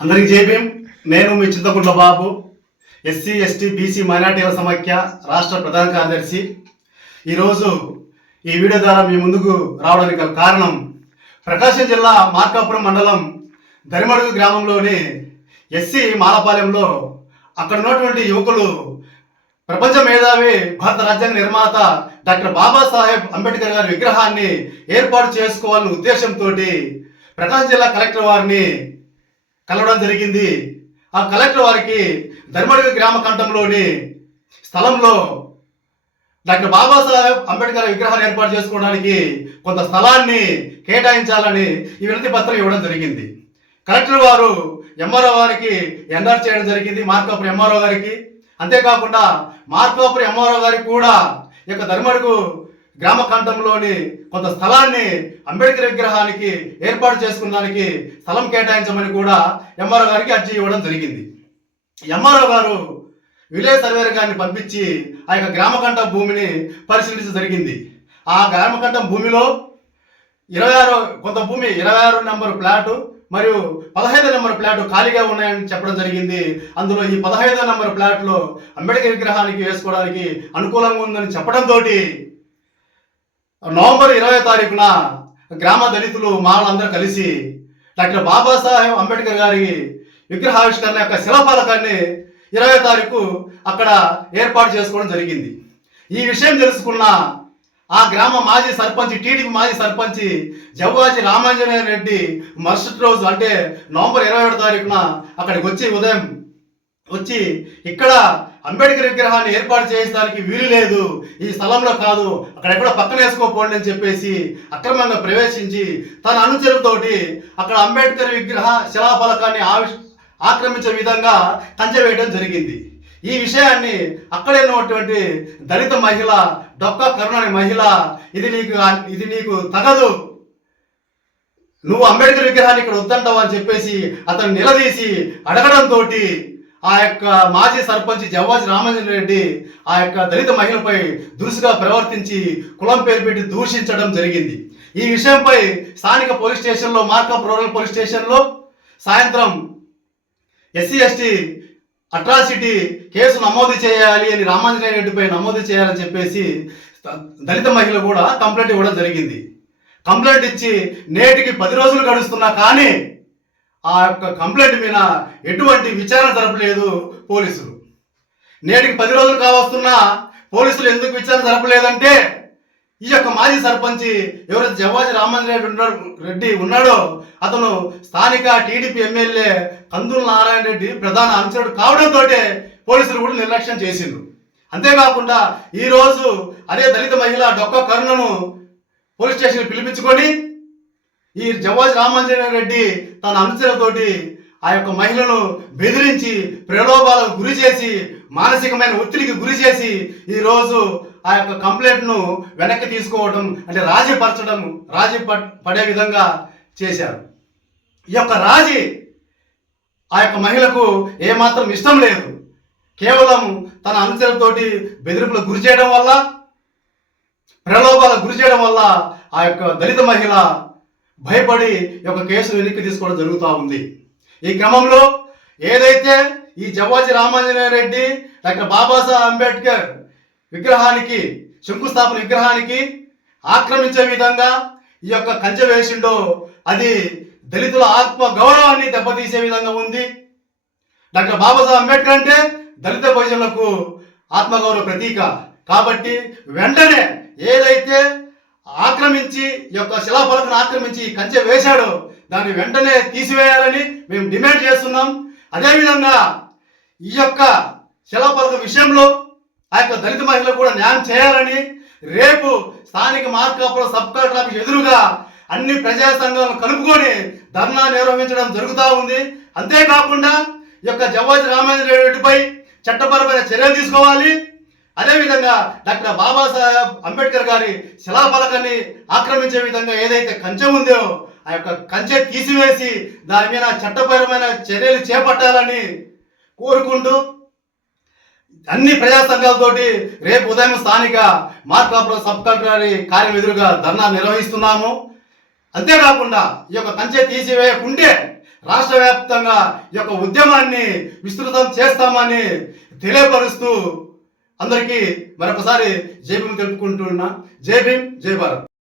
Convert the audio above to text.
అందరికి జేబీఎం నేను మీ Chintakuntla Babu. SC ST BC మైనార్టీల సమాఖ్య రాష్ట్ర ప్రధాన కార్యదర్శి. ఈరోజు ఈ వీడియో ద్వారా మీ ముందుకు రావడానికి గల కారణం ప్రకాశం జిల్లా మార్కాపురం మండలం దరిమడుగు గ్రామంలోని ఎస్సీ మాలపాలెంలో అక్కడ ఉన్నటువంటి యువకులు ప్రపంచ మేధావి భారత రాజ్యాంగ నిర్మాత డాక్టర్ బాబాసాహెబ్ అంబేద్కర్ గారి విగ్రహాన్ని ఏర్పాటు చేసుకోవాలనే ఉద్దేశంతో ప్రకాశం జిల్లా కలెక్టర్ వారిని కలవడం జరిగింది. ఆ కలెక్టర్ వారికి ధర్మడుగు గ్రామ కంఠంలోని స్థలంలో డాక్టర్ బాబాసాహెబ్ అంబేద్కర్ విగ్రహాన్ని ఏర్పాటు చేసుకోవడానికి కొంత స్థలాన్ని కేటాయించాలని ఈ వినతి పత్రం ఇవ్వడం జరిగింది. కలెక్టర్ వారు ఎంఆర్ఓ వారికి ఎన్ఆర్ చేయడం జరిగింది మార్కాపురం ఎంఆర్ఓ గారికి. అంతేకాకుండా మార్కాపురం ఎంఆర్ఓ గారికి కూడా ఈ యొక్క ధర్మడుగు గ్రామకాండంలోని కొంత స్థలాన్ని అంబేద్కర్ విగ్రహానికి ఏర్పాటు చేసుకున్నానికి స్థలం కేటాయించమని కూడా ఎంఆర్ఓ గారికి అర్జీ ఇవ్వడం జరిగింది. ఎంఆర్ఓ గారు విలేజ్ సర్వేర్ గారిని పంపించి ఆ యొక్క గ్రామకంఠ భూమిని పరిశీలించడం జరిగింది. ఆ గ్రామకంఠం భూమిలో ఇరవై ఆరు కొంత భూమి ఇరవై ఆరు నెంబర్ ప్లాటు మరియు పదహైదు నెంబర్ ప్లాట్ ఖాళీగా ఉన్నాయని చెప్పడం జరిగింది. అందులో ఈ పదహైదు నెంబర్ ప్లాట్లో అంబేద్కర్ విగ్రహానికి వేసుకోవడానికి అనుకూలంగా ఉందని చెప్పడంతో నవంబర్ ఇరవై తారీఖున గ్రామ దళితులు మాలందరూ కలిసి డాక్టర్ బాబాసాహెబ్ అంబేద్కర్ గారి విగ్రహావిష్కరణ యొక్క శిలఫలకాన్ని ఇరవై తారీఖు అక్కడ ఏర్పాటు చేసుకోవడం జరిగింది. ఈ విషయం తెలుసుకున్న ఆ గ్రామ మాజీ సర్పంచ్ టీడీపీ మాజీ సర్పంచ్ జవ్వాజి రామాంజనేయ రెడ్డి మరుసటి రోజు అంటే నవంబర్ ఇరవై ఏడు తారీఖున అక్కడికి వచ్చి ఉదయం వచ్చి ఇక్కడ అంబేద్కర్ విగ్రహాన్ని ఏర్పాటు చేయడానికి వీలు లేదు. ఈ స్థలంలో కాదు అక్కడెక్కడ పక్కన వేసుకోపోండి అని చెప్పేసి అక్రమంగా ప్రవేశించి తన అనుచరులతోటి అక్కడ అంబేద్కర్ విగ్రహ శిలాఫలకాన్ని ఆవిష్ ఆక్రమించే విధంగా కంచెవేయడం జరిగింది. ఈ విషయాన్ని అక్కడే ఉన్నటువంటి దళిత మహిళ డొక్కా కరుణ అనే మహిళ ఇది నీకు ఇది నీకు తగదు. నువ్వు అంబేద్కర్ విగ్రహాన్ని ఇక్కడ వద్దంటావు అని చెప్పేసి అతను నిలదీసి అడగడంతో ఆ యొక్క మాజీ సర్పంచ్ జవ్వాజి రామంజన్ రెడ్డి ఆ యొక్క దళిత మహిళపై దురుసుగా ప్రవర్తించి కులం పేరు పెట్టి దూషించడం జరిగింది. ఈ విషయంపై స్థానిక పోలీస్ స్టేషన్లో మార్కప్ రూరల్ పోలీస్ స్టేషన్లో సాయంత్రం ఎస్సీ ఎస్టీ అట్రాసిటీ కేసు నమోదు చేయాలి అని రామాంజనేయ రెడ్డిపై నమోదు చేయాలని చెప్పేసి దళిత మహిళ కూడా కంప్లైంట్ ఇవ్వడం జరిగింది. కంప్లైంట్ ఇచ్చి నేటికి పది రోజులు గడుస్తున్నా కానీ ఆ యొక్క కంప్లైంట్ మీద ఎటువంటి విచారణ జరపలేదు పోలీసులు. నేటికి పది రోజులు కావస్తున్నా పోలీసులు ఎందుకు విచారణ జరపలేదంటే ఈ యొక్క మాజీ సర్పంచ్ ఎవరైతే జవాజీ రామన్ రెడ్డి ఉన్నాడు రెడ్డి ఉన్నాడో అతను స్థానిక టీడీపీ ఎమ్మెల్యే కందుల నారాయణ రెడ్డి ప్రధాన అనుచరుడు కావడంతో పోలీసులు కూడా నిర్లక్ష్యం చేసిండ్రు. అంతేకాకుండా ఈరోజు అదే దళిత మహిళ డొక్క కరుణను పోలీస్ స్టేషన్ పిలిపించుకొని ఈ జవాజ్ రామాంజనేయ రెడ్డి తన అనుచరులతోటి ఆ యొక్క మహిళను బెదిరించి ప్రలోభాలకు గురి చేసి మానసికమైన ఒత్తిడికి గురి చేసి ఈరోజు ఆ యొక్క కంప్లైంట్ను వెనక్కి తీసుకోవడం అంటే రాజీపరచడం రాజీ పడే విధంగా చేశారు. ఈ యొక్క రాజీ ఆ యొక్క మహిళకు ఏమాత్రం ఇష్టం లేదు. కేవలం తన అనుచరులతోటి బెదిరింపులకు గురి చేయడం వల్ల ప్రలోభాలకు గురి చేయడం వల్ల ఆ యొక్క దళిత మహిళ భయపడి ఈ యొక్క కేసును వెనక్కి తీసుకోవడం జరుగుతూ ఉంది. ఈ క్రమంలో ఏదైతే ఈ జవాజీ రామాంజనేయ రెడ్డి డాక్టర్ బాబాసాహెబ్ అంబేద్కర్ విగ్రహానికి శంకుస్థాపన విగ్రహానికి ఆక్రమించే విధంగా ఈ యొక్క కంచె వేసిండో అది దళితుల ఆత్మ గౌరవాన్ని దెబ్బతీసే విధంగా ఉంది. డాక్టర్ బాబాసాహెబ్ అంబేద్కర్ అంటే దళిత ప్రజలకు ఆత్మగౌరవ ప్రతీక. కాబట్టి వెంటనే యొక్క శిలాఫలకను ఆక్రమించి కంచె వేశాడో. దాన్ని వెంటనే తీసివేయాలని మేము డిమాండ్ చేస్తున్నాం. అదేవిధంగా ఈ యొక్క శిలాఫలక విషయంలో ఆ యొక్క దళిత మహిళలు కూడా న్యాయం చేయాలని రేపు స్థానిక మార్కాపురం సబ్ కలెక్టర్ ఆఫీస్ ఎదురుగా అన్ని ప్రజా సంఘాలను కలుపుకొని ధర్నా నిర్వహించడం జరుగుతూ ఉంది. అంతేకాకుండా ఈ యొక్క జవాజీ రామేంద్ర రెడ్డిపై చట్టపరమైన చర్యలు తీసుకోవాలి. అదేవిధంగా డాక్టర్ బాబాసాహెబ్ అంబేద్కర్ గారి శిలాఫలకాన్ని ఆక్రమించే విధంగా ఏదైతే కంచె ఉందో ఆ యొక్క కంచె తీసివేసి దాని మీద చట్టపరమైన చర్యలు చేపట్టాలని కోరుకుంటూ అన్ని ప్రజా సంఘాలతోటి రేపు ఉదయం స్థానిక మార్కాపురం సబ్ కలెక్టరీ కార్యం ఎదురుగా ధర్నా నిర్వహిస్తున్నాము. అంతేకాకుండా ఈ యొక్క కంచె తీసివేయకుంటే రాష్ట్ర వ్యాప్తంగా ఈ యొక్క ఉద్యమాన్ని విస్తృతం చేస్తామని తెలియపరుస్తూ అందరికీ మరొకసారి జై తెలుపుకుంటున్నా జై భీమ్ జై భారత్.